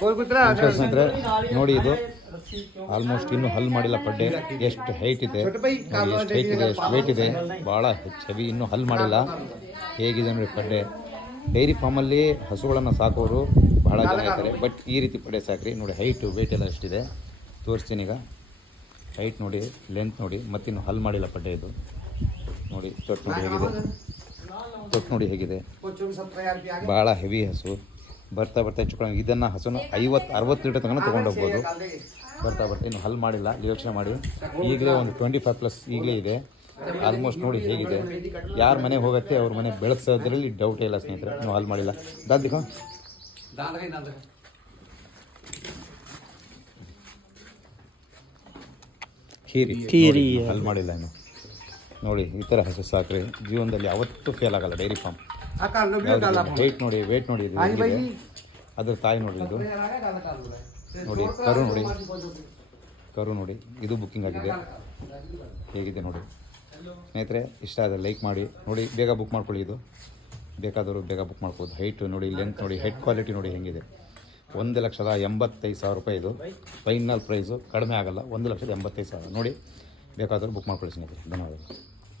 ಸ್ನೇಹಿತರೆ ನೋಡಿ ಇದು ಆಲ್ಮೋಸ್ಟ್ ಇನ್ನು ಹಲ್ ಮಾಡಿಲ್ಲ ಪಡ್ಡೆ. ಎಷ್ಟು ಹೈಟ್ ಇದೆ ಎಷ್ಟು ಹೈಟ್ ಇದೆ ಎಷ್ಟು ವೇಟ್ ಇದೆ. ಭಾಳ ಹೆವಿ ಇನ್ನೂ ಹಲ್ ಮಾಡಿಲ್ಲ. ಹೇಗಿದೆ ನೋಡಿ ಪಡ್ಡೆ. ಡೈರಿ ಫಾರ್ಮಲ್ಲಿ ಹಸುಗಳನ್ನು ಸಾಕೋರು ಬಹಳ ಜನ ಇರ್ತಾರೆ ಬಟ್ ಈ ರೀತಿ ಪಡ್ಡೆ ಸಾಕ್ರಿ. ನೋಡಿ ಹೈಟು ವೆಯ್ಟ್ ಎಲ್ಲ ಎಷ್ಟಿದೆ ತೋರಿಸ್ತೀನಿ ಈಗ. ಹೈಟ್ ನೋಡಿ ಲೆಂತ್ ನೋಡಿ. ಮತ್ತಿನ್ನು ಹಲ್ ಮಾಡಿಲ್ಲ ಪಡ್ಡೆ ಇದು. ನೋಡಿ ತೊಟ್ಟು ನೋಡಿ ಹೇಗಿದೆ. ತೊಟ್ಟು ನೋಡಿ ಹೇಗಿದೆ. ಭಾಳ ಹೆವಿ ಹಸು. ಬರ್ತಾ ಬರ್ತಾ ಹೆಚ್ಚು ಇದನ್ನು ಹಸುನ ಐವತ್ತು ಅರವತ್ತು ಲೀಟರ್ ತನಕ ತೊಗೊಂಡು ಹೋಗ್ಬೋದು. ಬರ್ತಾ ಬರ್ತಾ ಇನ್ನು ಹಲ್ ಮಾಡಿಲ್ಲ ಯೋಚನೆ ಮಾಡಿ. ಈಗಲೇ ಒಂದು ಟ್ವೆಂಟಿ ಫೈವ್ ಪ್ಲಸ್ ಈಗಲೇ ಇದೆ. ಆಲ್ಮೋಸ್ಟ್ ನೋಡಿ ಹೇಗಿದೆ. ಯಾರ ಮನೆಗೆ ಹೋಗುತ್ತೆ ಅವ್ರ ಮನೆ ಬೆಳೆಸೋದ್ರಲ್ಲಿ ಡೌಟೇ ಇಲ್ಲ ಸ್ನೇಹಿತರೆ. ನೀವು ಹಲ್ ಮಾಡಿಲ್ಲ. ದಾದಿಕ ಖೀರಿ. ನೋಡಿ, ಹಲ್ ಮಾಡಿಲ್ಲ ಇನ್ನು. ನೋಡಿ ಈ ಥರ ಹಸು ಸಾಕ್ರಿ. ಜೀವನದಲ್ಲಿ ಯಾವತ್ತೂ ಫೇಲ್ ಆಗಲ್ಲ ಡೈರಿ ಫಾರ್ಮ್ ವೇಟ್ ನೋಡಿ ವೇಟ್ ನೋಡಿ ಇದು ಹೆಂಗಿದೆ? ಅದ್ರ ತಾಯಿ ನೋಡಿ ಇದು. ನೋಡಿ ಕರು ನೋಡಿ. ಕರು ನೋಡಿ ಇದು ಬುಕ್ಕಿಂಗ್ ಆಗಿದೆ. ಹೇಗಿದೆ ನೋಡಿ. ಸ್ನೇಹಿತರೆ ಇಷ್ಟ ಆದರೆ ಲೈಕ್ ಮಾಡಿ. ನೋಡಿ ಬೇಗ ಬುಕ್ ಮಾಡ್ಕೊಳ್ಳಿ ಇದು. ಬೇಕಾದವರು ಬೇಗ ಬುಕ್ ಮಾಡ್ಬೋದು. ಹೈಟ್ ನೋಡಿ ಲೆಂತ್ ನೋಡಿ ಹೆಡ್ ಕ್ವಾಲಿಟಿ ನೋಡಿ ಹೆಂಗಿದೆ. ಒಂದು ಲಕ್ಷದ ಎಂಬತ್ತೈದು ಸಾವಿರ ರೂಪಾಯಿ ಇದು. ಫೈನಲ್ ಪ್ರೈಸು ಕಡಿಮೆ ಆಗಲ್ಲ. ಒಂದು ಲಕ್ಷದ ಎಂಬತ್ತೈದು ಸಾವಿರ. ನೋಡಿ ಬೇಕಾದರೂ ಬುಕ್ ಮಾಡ್ಕೊಳ್ಳಿ ಸ್ನೇಹಿತರೆ. ಧನ್ಯವಾದಗಳು.